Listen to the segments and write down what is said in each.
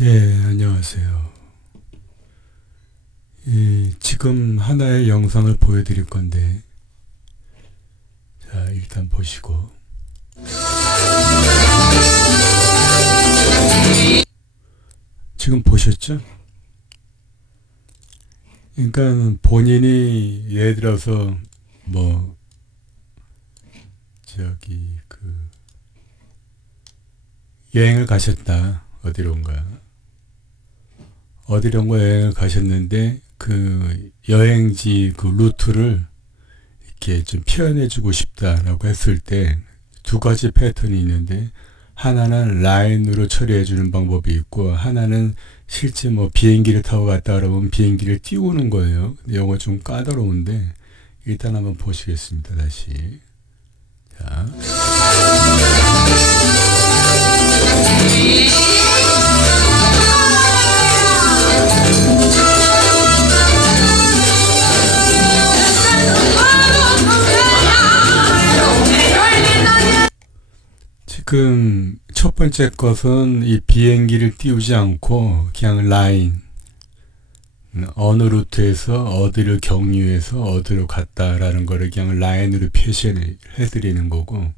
네, 안녕하세요. 지금 하나의 영상을 보여드릴 건데, 자, 일단 보시고. 지금 보셨죠? 그러니까 본인이 예를 들어서 뭐 여행을 가셨다. 어디론가 여행을 가셨는데 그 여행지 그 루트를 이렇게 좀 표현해주고 싶다라고 했을 때 두 가지 패턴이 있는데, 하나는 라인으로 처리해주는 방법이 있고, 하나는 실제 뭐 비행기를 타고 갔다 그러면 비행기를 띄우는 거예요. 근데 이거 좀 까다로운데 일단 한번 보시겠습니다. 다시. 자. 지금 첫 번째 것은 이 비행기를 띄우지 않고 그냥 라인, 어느 루트에서 어디를 경유해서 어디로 갔다라는 거를 그냥 라인으로 표시해드리는 거고,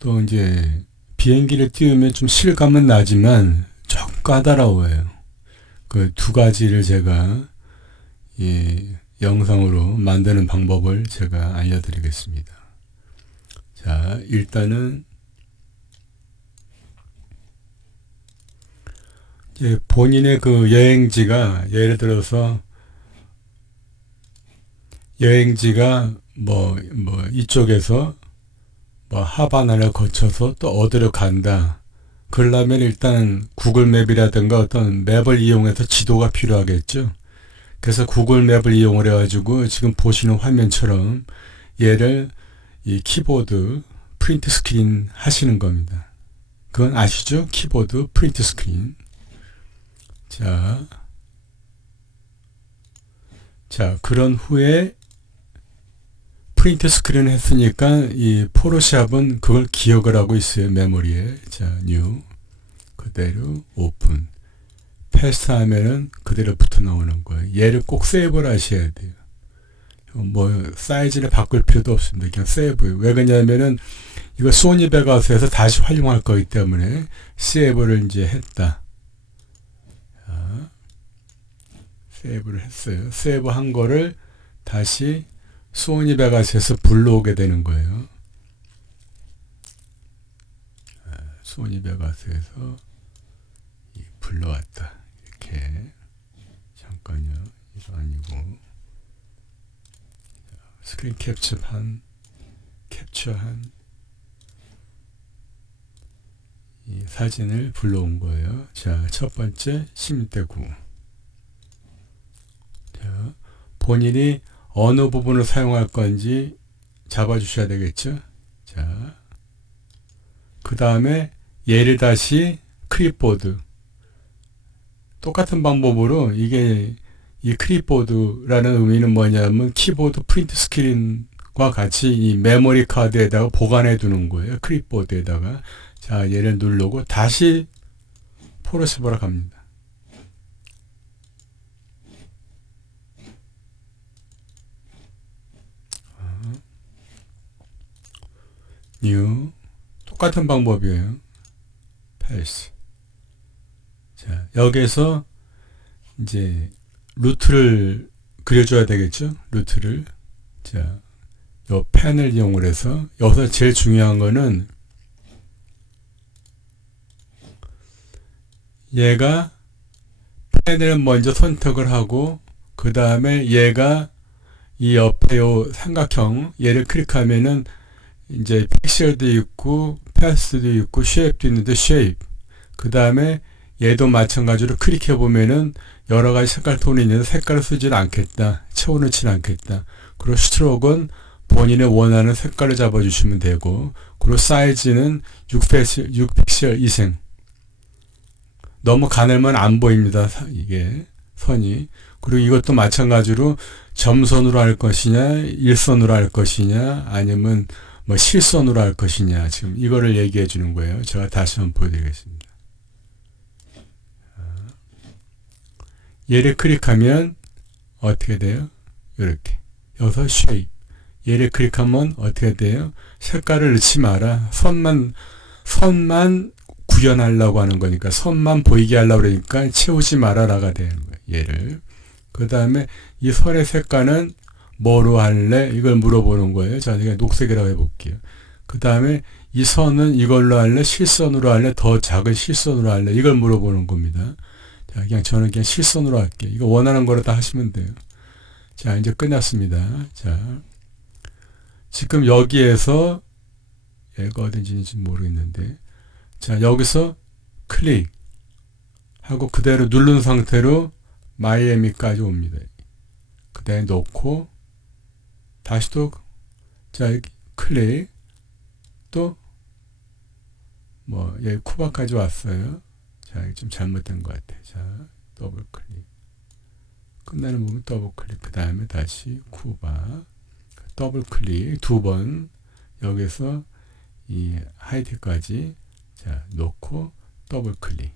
또 이제 비행기를 띄우면 좀 실감은 나지만 조금 까다로워요. 그 두 가지를 제가 영상으로 만드는 방법을 제가 알려드리겠습니다. 자, 일단은 본인의 그 여행지가, 예를 들어서 여행지가 이쪽에서 뭐 하바나를 거쳐서 또 어디로 간다. 그러려면 일단 구글 맵이라든가 어떤 맵을 이용해서 지도가 필요하겠죠. 그래서 구글 맵을 이용을 해가지고 지금 보시는 화면처럼 얘를 이 키보드 프린트 스크린 하시는 겁니다. 그건 아시죠? 키보드 프린트 스크린. 자, 그런 후에 프린트 스크린 했으니까 이 포토샵은 그걸 기억을 하고 있어요. 메모리에. 자, 뉴. 그대로 오픈. 패스트 하면은 그대로 붙어 나오는 거예요. 얘를 꼭 세이브를 하셔야 돼요. 뭐 사이즈를 바꿀 필요도 없습니다. 그냥 세이브예요. 왜 그러냐면은 이거 소니 베가스에서 다시 활용할 거기 때문에 세이브를 이제 했다. 자, 세이브를 했어요. 세이브 한 거를 다시 소니 베가스에서 불러오게 되는 거예요. 소니 베가스에서 불러왔다. 이렇게. 잠깐요. 이거 아니고. 스크린 캡처한 이 사진을 불러온 거예요. 자, 첫 번째 심대구. 자, 본인이 어느 부분을 사용할 건지 잡아주셔야 되겠죠. 자, 그 다음에 얘를 다시 클립보드. 똑같은 방법으로 이 클립보드라는 의미는 뭐냐면 키보드 프린트 스크린과 같이 이 메모리 카드에다가 보관해 두는 거예요. 클립보드에다가. 자, 얘를 누르고 다시 포토샵으로 갑니다. 뉴. 똑같은 방법이에요. 패스. 자, 여기서 이제 루트를 그려줘야 되겠죠? 루트를. 자, 요 펜을 이용을 해서, 여기서 제일 중요한 거는 얘가 펜을 먼저 선택을 하고, 그 다음에 얘가 이 옆에 요 삼각형 얘를 클릭하면은 이제 픽셀도 있고 패스도 있고 쉐입도 있는데 쉐입, 그 다음에 얘도 마찬가지로 클릭해 보면은 여러 가지 색깔 톤이 있는데 색깔을 쓰지는 않겠다, 채워넣지는 않겠다. 그리고 스트로크는 본인의 원하는 색깔을 잡아주시면 되고, 그리고 사이즈는 6픽셀 이상. 너무 가늘면 안 보입니다. 이게 선이. 그리고 이것도 마찬가지로 점선으로 할 것이냐, 일선으로 할 것이냐, 아니면 뭐 실선으로 할 것이냐, 지금 이거를 얘기해 주는 거예요. 제가 다시 한번 보여드리겠습니다. 얘를 클릭하면 어떻게 돼요? 이렇게. 여기서 shape. 얘를 클릭하면 어떻게 돼요? 색깔을 넣지 마라. 선만 구현하려고 하는 거니까, 선만 보이게 하려고 그러니까 채우지 말아라가 되는 거예요. 얘를. 그 다음에 이 선의 색깔은 뭐로 할래? 이걸 물어보는 거예요. 자, 제가 녹색이라고 해볼게요. 그 다음에 이 선은 이걸로 할래? 실선으로 할래? 더 작은 실선으로 할래? 이걸 물어보는 겁니다. 자, 저는 그냥 실선으로 할게요. 이거 원하는 거로 다 하시면 돼요. 자, 이제 끝났습니다. 자, 지금 여기에서 얘가 어딘지 모르겠는데, 자, 여기서 클릭 하고 그대로 누른 상태로 마이애미까지 옵니다. 그다음에 놓고 다시 또, 자, 클릭, 또 뭐 여기 쿠바까지 왔어요. 자, 이게 좀 잘못된 것 같아요. 자, 더블 클릭, 끝나는 부분 더블 클릭, 그 다음에 다시 쿠바, 더블 클릭 두 번, 여기서 이 하이트까지, 자, 놓고 더블 클릭,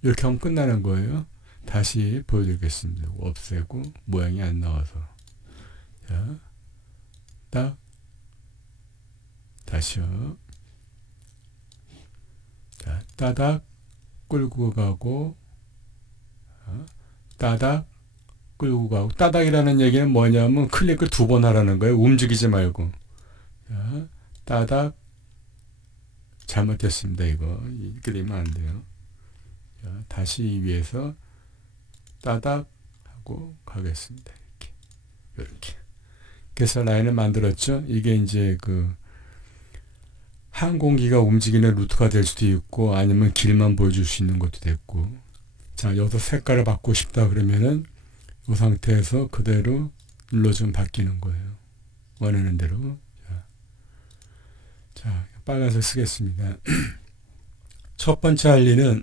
이렇게 하면 끝나는 거예요. 다시 보여드리겠습니다. 없애고 모양이 안 나와서. 자, 딱 다시요. 자, 따닥 끌고 가고, 따닥 끌고 가고. 따닥이라는 얘기는 뭐냐면 클릭을 두 번 하라는 거예요. 움직이지 말고. 자, 따닥. 잘못됐습니다. 이거 이렇게 되면 안 돼요. 자, 다시 위에서 따닥 하고 가겠습니다. 이렇게. 그래서 라인을 만들었죠. 이게 이제 그 항공기가 움직이는 루트가 될 수도 있고, 아니면 길만 보여줄 수 있는 것도 됐고. 자, 여기서 색깔을 바꾸고 싶다 그러면은 이 상태에서 그대로 눌러주면 바뀌는 거예요. 원하는 대로. 자, 빨간색 쓰겠습니다. 첫 번째 할 일은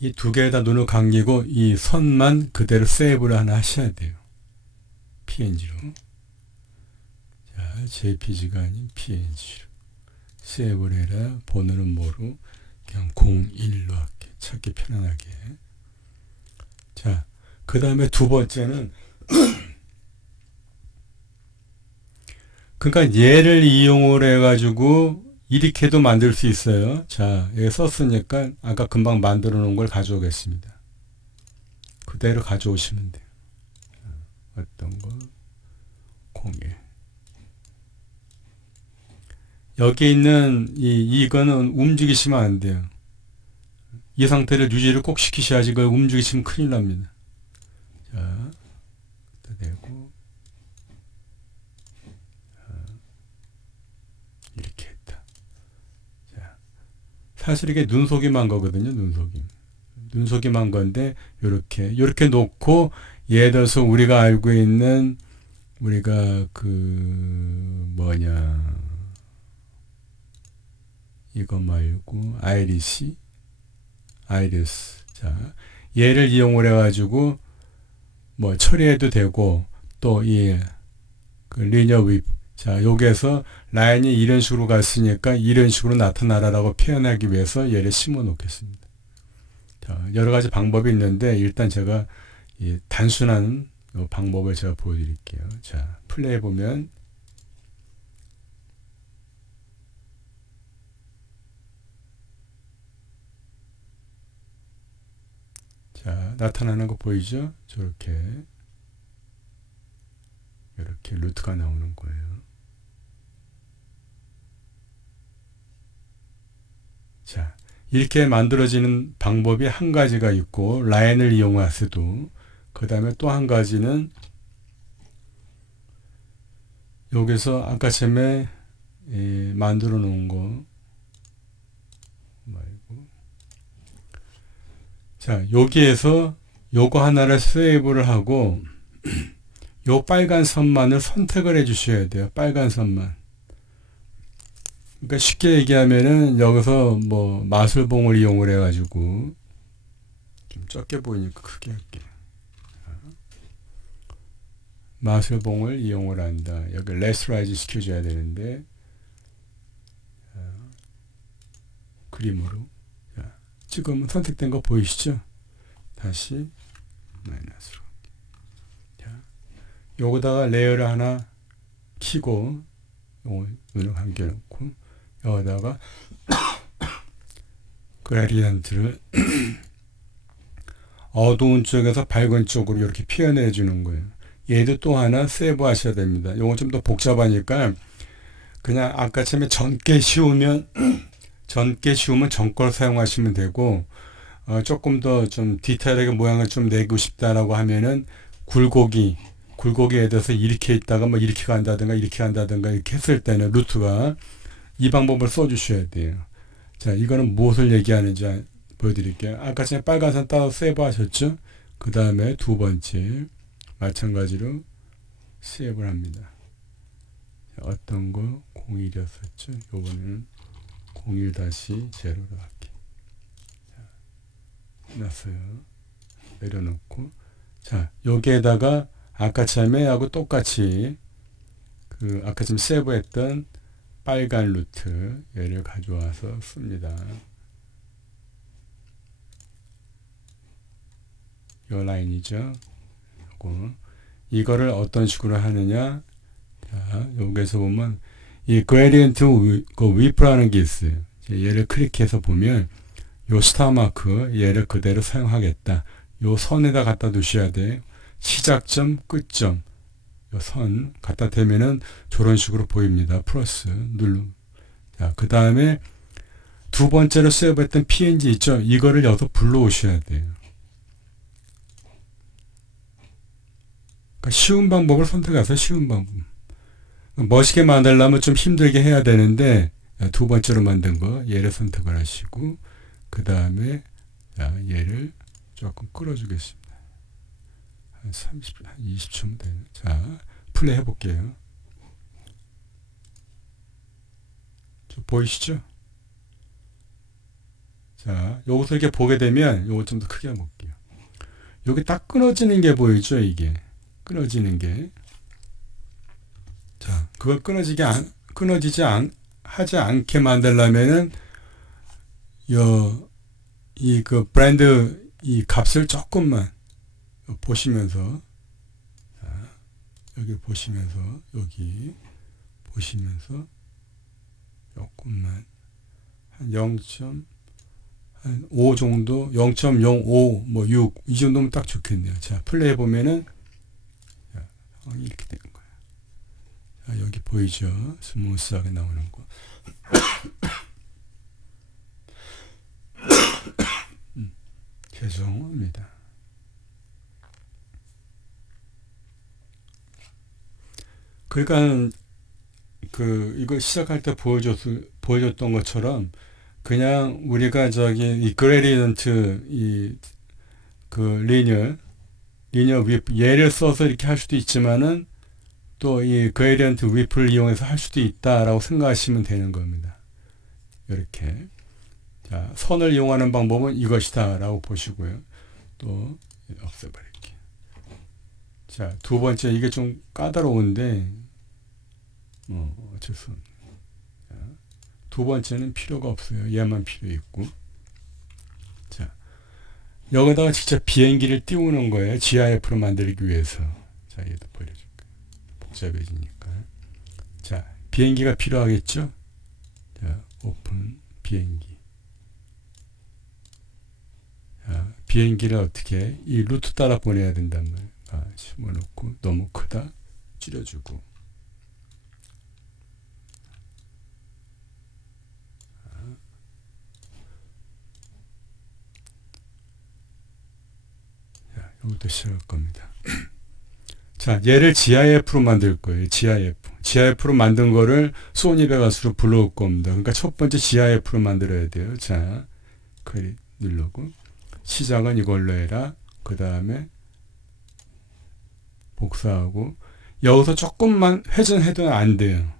이 두 개에다 눈을 감기고 이 선만 그대로 세이브를 하나 하셔야 돼요. PNG로. 자, JPG가 아닌 PNG로. 세이브를 해라. 번호는 뭐로? 그냥 01로 할게. 찾기 편안하게. 자, 그 다음에 두 번째는 그러니까 얘를 이용을 해가지고 이렇게도 만들 수 있어요. 자, 여기 썼으니까 아까 금방 만들어 놓은 걸 가져오겠습니다. 그대로 가져오시면 돼요. 어떤 거? 01. 여기 있는 이거는 움직이시면 안 돼요. 이 상태를 유지를 꼭 시키셔야지. 그걸 움직이시면 큰일 납니다. 자, 또 되고. 이렇게 했다. 자, 사실 이게 눈속임한 거거든요. 눈속임한 건데, 요렇게 놓고, 예를 들어서 우리가 알고 있는, 우리가 이거 말고, 아이리스. 자, 얘를 이용을 해가지고, 뭐, 처리해도 되고, 또 리니어 윗. 자, 여기에서 라인이 이런 식으로 갔으니까 이런 식으로 나타나라라고 표현하기 위해서 얘를 심어 놓겠습니다. 자, 여러 가지 방법이 있는데 일단 제가 이 단순한 방법을 제가 보여드릴게요. 자, 플레이 보면 자, 나타나는 거 보이죠? 저렇게 이렇게 루트가 나오는 거예요. 자, 이렇게 만들어지는 방법이 한 가지가 있고, 라인을 이용해서도. 그 다음에 또 한 가지는 여기서 아까 전에 만들어 놓은 거 말고, 자, 여기에서 요거 하나를 세이브를 하고 요 빨간 선만을 선택을 해 주셔야 돼요. 빨간 선만. 그러니까 쉽게 얘기하면은 여기서 뭐 마술봉을 이용을 해가지고, 좀 적게 보이니까 크게 할게요. 마술봉을 이용을 한다. 여기 레스라이즈 시켜줘야 되는데, 그림으로. 자, 지금 선택된 거 보이시죠? 다시 마이너스로. 자, 요거다가 레이어를 하나 키고 요거 눈을 감겨놓고 여기다가 그레디언트를 어두운 쪽에서 밝은 쪽으로 이렇게 표현해 주는 거예요. 얘도 또 하나 세이브 하셔야 됩니다. 요거 좀 더 복잡하니까 그냥 아까처럼 젊게 쉬우면 전걸 사용하시면 되고, 조금 더 좀 디테일하게 모양을 좀 내고 싶다라고 하면은 굴곡에 대해서 이렇게 있다가 뭐 이렇게 간다든가 이렇게 했을 때는 루트가 이 방법을 써주셔야 돼요. 자, 이거는 무엇을 얘기하는지 보여드릴게요. 아까 전에 빨간선 따서 세이브 하셨죠? 그 다음에 두 번째 마찬가지로 세이브를 합니다. 자, 어떤 거 01이었었죠? 요번에는 01-0로 할게. 자, 끝났어요. 내려놓고. 자, 여기에다가 아까 처음에하고 똑같이 그 아까 좀 세이브했던 빨간 루트 얘를 가져와서 씁니다. 요 라인이죠. 이거를 어떤 식으로 하느냐. 자, 여기서 보면 이 그레디언트 위프라는 게 있어요. 얘를 클릭해서 보면 요 스타 마크 얘를 그대로 사용하겠다. 요 선에다 갖다 두셔야 돼요. 시작점, 끝점. 요 선 갖다 대면은 저런 식으로 보입니다. 플러스 자, 그 다음에 두 번째로 세이브했던 PNG 있죠? 이거를 여기서 불러오셔야 돼요. 그러니까 쉬운 방법을 선택하세요. 쉬운 방법. 멋있게 만들려면 좀 힘들게 해야 되는데 두 번째로 만든 거 얘를 선택을 하시고 그 다음에 얘를 조금 끌어주겠습니다. 한 20초면 돼요. 자, 플레이 해볼게요. 보이시죠? 자, 여기서 이렇게 보게 되면 요거 좀 더 크게 해볼게요. 여기 딱 끊어지는 게 보이죠? 이게 끊어지는 게. 자, 그걸 하지 않게 만들려면은 이 그 브랜드 이 값을 조금만 보시면서, 자, 여기 보시면서 조금만 한 0.5 정도, 0.05 뭐 6 이 정도면 딱 좋겠네요. 자, 플레이 보면은 이렇게 되는 거예요. 자, 여기 보이죠? 스무스하게 나오는 거. 죄송합니다. 그러니까 이거 시작할 때 보여줬던 것처럼 그냥 우리가 이 그레디언트 리니어 윗 얘를 써서 이렇게 할 수도 있지만은 또 이 그레디언트 윗을 이용해서 할 수도 있다라고 생각하시면 되는 겁니다. 이렇게. 자, 선을 이용하는 방법은 이것이다라고 보시고요. 또 없애버릴게요. 자, 두 번째 이게 좀 까다로운데 어쩔 수 없네요. 자, 두 번째는 필요가 없어요. 얘만 필요 있고. 자, 여기다가 직접 비행기를 띄우는 거예요. GIF로 만들기 위해서. 자, 얘도 버려줄게요. 복잡해지니까. 자, 비행기가 필요하겠죠? 자, 오픈 비행기. 자, 비행기를 어떻게 이 루트 따라 보내야 된단 말이에요. 심어놓고 너무 크다 줄여주고. 자, 여기부터 시작할 겁니다. 자, 얘를 GIF로 만들 거예요. GIF로 만든 거를 소니 베가스로 불러올 겁니다. 그러니까 첫 번째 GIF로 만들어야 돼요. 자, 클릭 누르고 시작은 이걸로 해라. 그 다음에 복사하고 여기서 조금만 회전해도 안 돼요.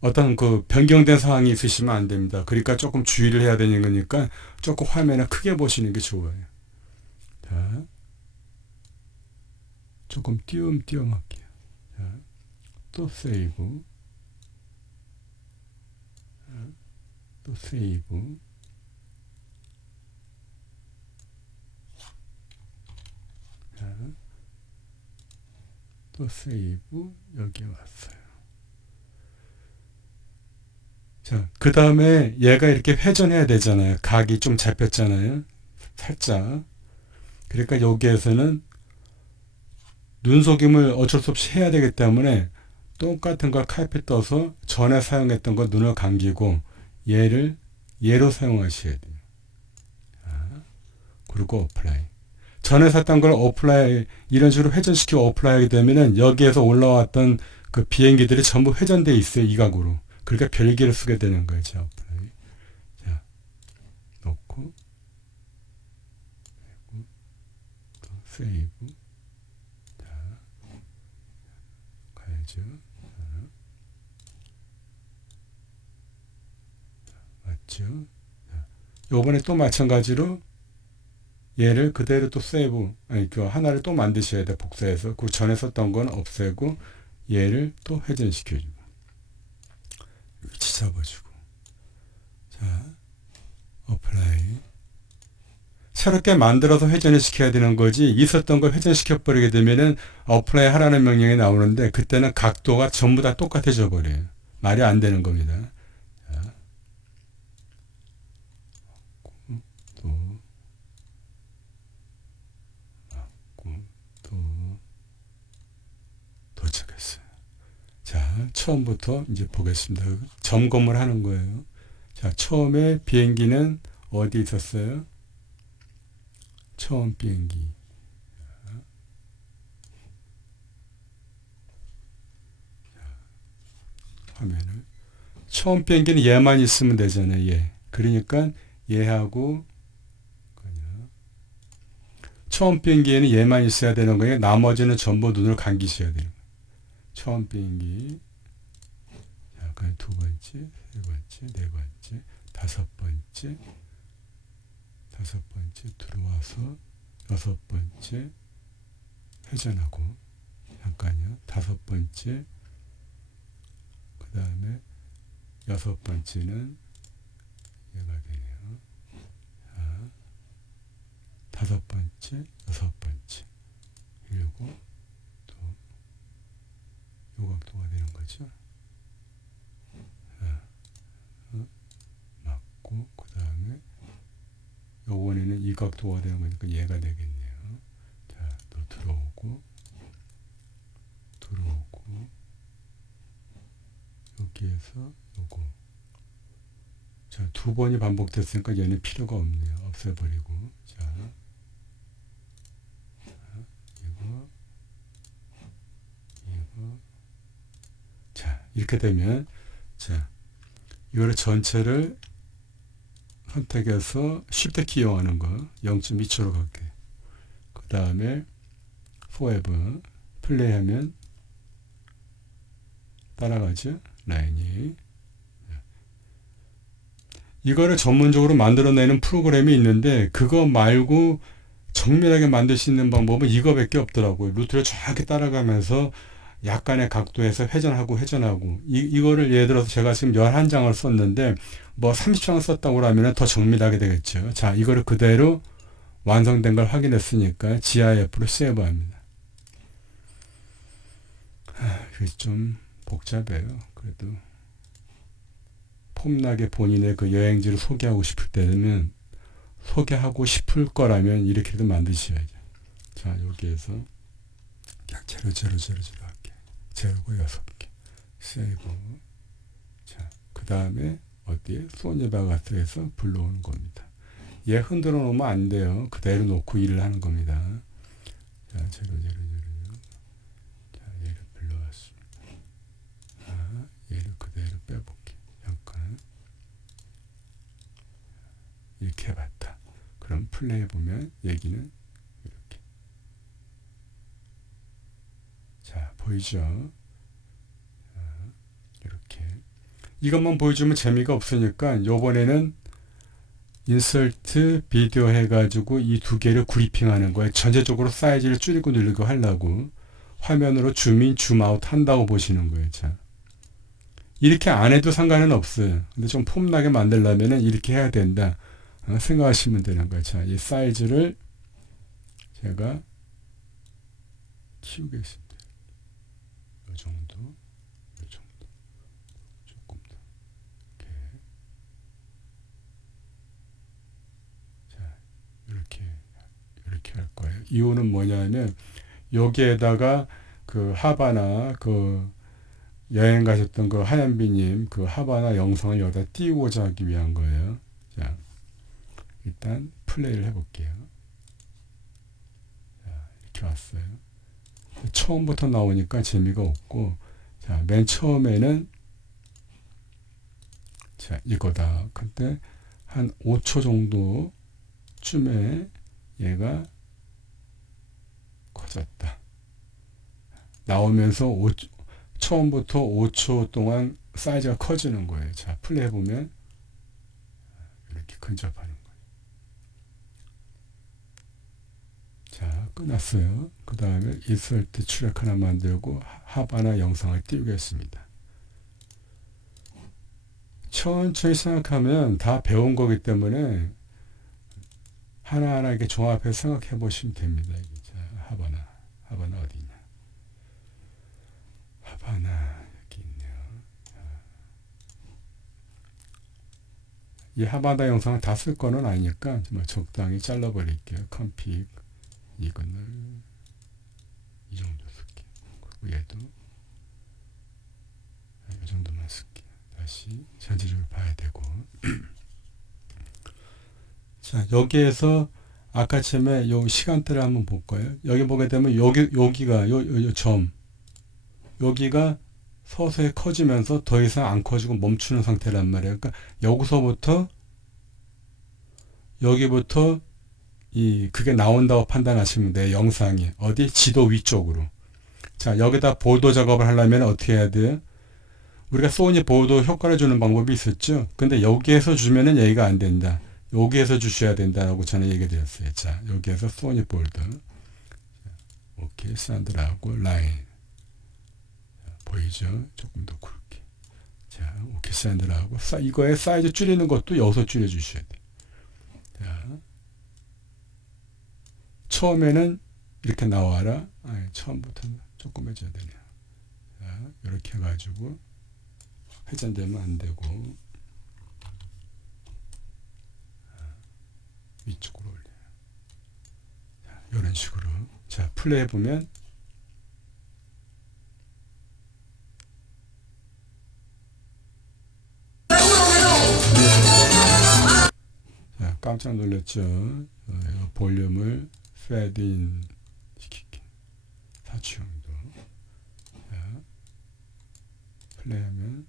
어떤 변경된 상황이 있으시면 안 됩니다. 그러니까 조금 주의를 해야 되는 거니까 조금 화면을 크게 보시는 게 좋아요. 자, 조금 띄엄띄엄 할게요. 자, 또 세이브. 또 세이브. 또 세이브, 여기 왔어요. 자, 그 다음에 얘가 이렇게 회전해야 되잖아요. 각이 좀 잡혔잖아요. 살짝. 그러니까 여기에서는 눈속임을 어쩔 수 없이 해야 되기 때문에 똑같은 걸 카이페 떠서 전에 사용했던 거 눈을 감기고 얘를 얘로 사용하셔야 돼요. 자, 그리고 어플라이. 전에 샀던 걸 어플라이, 이런 식으로 회전시키고 어플라이 하게 되면은 여기에서 올라왔던 그 비행기들이 전부 회전되어 있어요. 이 각으로. 그러니까 별개를 쓰게 되는 거죠. 어플라이. 자, 놓고, 또 세이브. 자, 가야죠. 맞죠? 자, 요번에 또 마찬가지로 얘를 그대로 또 세이브, 아니, 그 하나를 또 만드셔야 돼. 복사해서. 그 전에 썼던 건 없애고, 얘를 또 회전시켜주고. 위치 잡아주고. 자, 어플라이. 새롭게 만들어서 회전을 시켜야 되는 거지, 있었던 걸 회전시켜버리게 되면은 어플라이 하라는 명령이 나오는데, 그때는 각도가 전부 다 똑같아져 버려요. 말이 안 되는 겁니다. 자, 또 도착했어요. 자, 처음부터 이제 보겠습니다. 점검을 하는 거예요. 자, 처음에 비행기는 어디 있었어요? 처음 비행기. 화면을. 처음 비행기는 얘만 있으면 되잖아요. 얘. 그러니까 얘하고 그냥 처음 비행기에는 얘만 있어야 되는 거예요. 나머지는 전부 눈을 감기셔야 돼요. 처음 비행기. 자, 그냥 두 번째, 세 번째, 네 번째, 다섯 번째, 들어와서 여섯 번째 회전하고, 잠깐요. 다섯 번째, 그 다음에 여섯 번째는 얘가 되네요. 자, 다섯 번째, 여섯 번째, 그리고 또 요각도가 되는 거죠. 자, 맞고, 그 다음에 요번에는 이 각도가 되는 거니까 얘가 되겠네요. 자, 또 들어오고, 여기에서 요거. 자, 두 번이 반복됐으니까 얘는 필요가 없네요. 없애버리고. 자, 이거. 자, 이렇게 되면, 자, 이거를 전체를 선택해서 Shift 키 이용하는 거 0.2초로 갈게요. 그 다음에 forever 플레이하면 따라가죠. 라인이. 이거를 전문적으로 만들어내는 프로그램이 있는데, 그거 말고 정밀하게 만들 수 있는 방법은 이거밖에 없더라고요. 루트를 정확히 따라가면서 약간의 각도에서 회전하고 이거를 예를 들어서 제가 지금 11장을 썼는데 뭐 30장을 썼다고 하면 더 정밀하게 되겠죠. 자, 이거를 그대로 완성된 걸 확인했으니까 GIF로 세이브합니다. 이게 좀 복잡해요. 그래도 폼나게 본인의 그 여행지를 소개하고 싶을 때는, 소개하고 싶을 거라면 이렇게도 만드셔야죠. 자, 여기에서 그냥 0, 0, 0, 0 할게. 제로고 6개. 세이브. 자, 그 다음에 어디에? 소니바가스에서 불러오는 겁니다. 얘 흔들어 놓으면 안 돼요. 그대로 놓고 일을 하는 겁니다. 자, 0, 0, 0, 0. 자, 얘를 불러왔습니다. 자, 얘를 그대로 빼볼게. 잠깐. 이렇게 해봤다. 그럼 플레이 보면 얘기는 이렇게. 자, 보이죠? 자, 이렇게. 이것만 보여주면 재미가 없으니까 요번에는 인설트 비디오 해가지고 이 두 개를 그리핑하는 거예요. 전체적으로 사이즈를 줄이고 늘리고 하려고 화면으로 줌인 줌아웃 한다고 보시는 거예요. 자, 이렇게 안 해도 상관은 없어요. 근데 좀 폼나게 만들려면 이렇게 해야 된다 생각하시면 되는 거예요. 자, 이 사이즈를 제가 키우겠습니다. 요 정도, 요 정도, 조금 더. 자, 이렇게 할 거예요. 이유는 뭐냐면 여기에다가 그 하바나 그 여행 가셨던 그 하얀비님 그 하바나 영상을 여기다 띄우고자 하기 위한 거예요. 자, 일단 플레이를 해볼게요. 자, 이렇게 왔어요. 처음부터 나오니까 재미가 없고, 자, 맨 처음에는 자, 이거다. 근데 한 5초 정도쯤에 얘가 커졌다. 나오면서 처음부터 5초 동안 사이즈가 커지는 거예요. 자, 플레이 해보면 이렇게 근접하는 거예요. 자, 끝났어요. 그 다음에 인서트 트랙 하나 만들고 하바나 영상을 띄우겠습니다. 천천히 생각하면 다 배운 거기 때문에 하나하나 이렇게 종합해서 생각해 보시면 됩니다. 자, 하바나 어디 있냐? 하바나 여기 있네요. 이 하바나 영상을 다 쓸 거는 아니니까 정말 적당히 잘라버릴게요. 컴픽 이거는 이 정도 쓸게요. 그리고 얘도 이 정도만 쓸게요. 다시 전체적으로 봐야 되고. 자, 여기에서 아까 처음에 요 시간대를 한번 볼까요? 여기 보게 되면 여기가 요 점 여기가 서서히 커지면서 더 이상 안 커지고 멈추는 상태란 말이에요. 그러니까 여기서부터 여기부터 그게 나온다고 판단하시면 돼요. 영상이 어디 지도 위쪽으로. 자, 여기다 보도 작업을 하려면 어떻게 해야 돼요? 우리가 소니 보도 효과를 주는 방법이 있었죠. 근데 여기에서 주면은 얘기가 안 된다. 여기에서 주셔야 된다라고 저는 얘기 드렸어요. 자, 여기에서 소니 볼드. 오케이, 샌드라고 라인. 보이죠? 조금 더 굵게. 자, 오케이, 샌드라고. 이거의 사이즈 줄이는 것도 여기서 줄여주셔야 돼요. 자, 처음에는 이렇게 나와라. 처음부터는 조금 해줘야 되네요. 자, 이렇게 해가지고 회전되면 안 되고 위쪽으로 올려요. 자, 이런 식으로. 자, 플레이 해보면 자, 깜짝 놀랐죠. 볼륨을 패드인 시킬게. 사춘도. 자, 플레이하면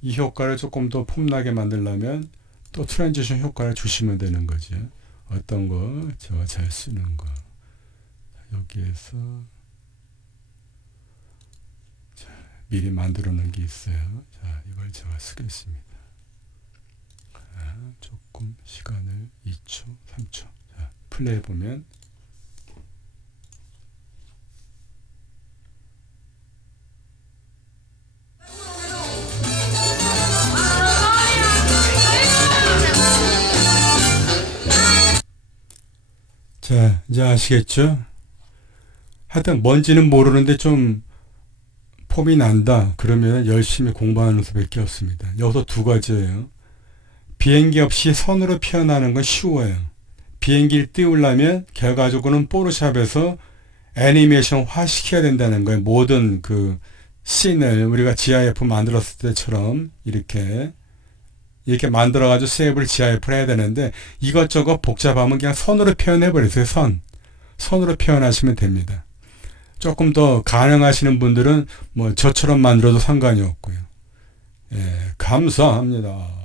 이 효과를 조금 더 폼나게 만들려면 또 트랜지션 효과를 주시면 되는 거죠. 어떤 거 제가 잘 쓰는 거. 여기에서 자, 미리 만들어 놓은 게 있어요. 자, 이걸 제가 쓰겠습니다. 조금 시간을 2초, 3초. 자, 플레이 해보면 자, 이제 아시겠죠? 하여튼 뭔지는 모르는데 좀 폼이 난다. 그러면 열심히 공부하는 수밖에 없습니다. 여기서 두 가지예요. 비행기 없이 선으로 피어나는 건 쉬워요. 비행기를 띄우려면 결과적으로는 포토샵에서 애니메이션화 시켜야 된다는 거예요. 모든 그 씬을 우리가 GIF 만들었을 때처럼 이렇게 만들어가지고 세이브를 GIF를 해야 되는데 이것저것 복잡하면 그냥 선으로 표현해버리세요. 선으로 표현하시면 됩니다. 조금 더 가능하시는 분들은 뭐 저처럼 만들어도 상관이 없고요. 예, 감사합니다.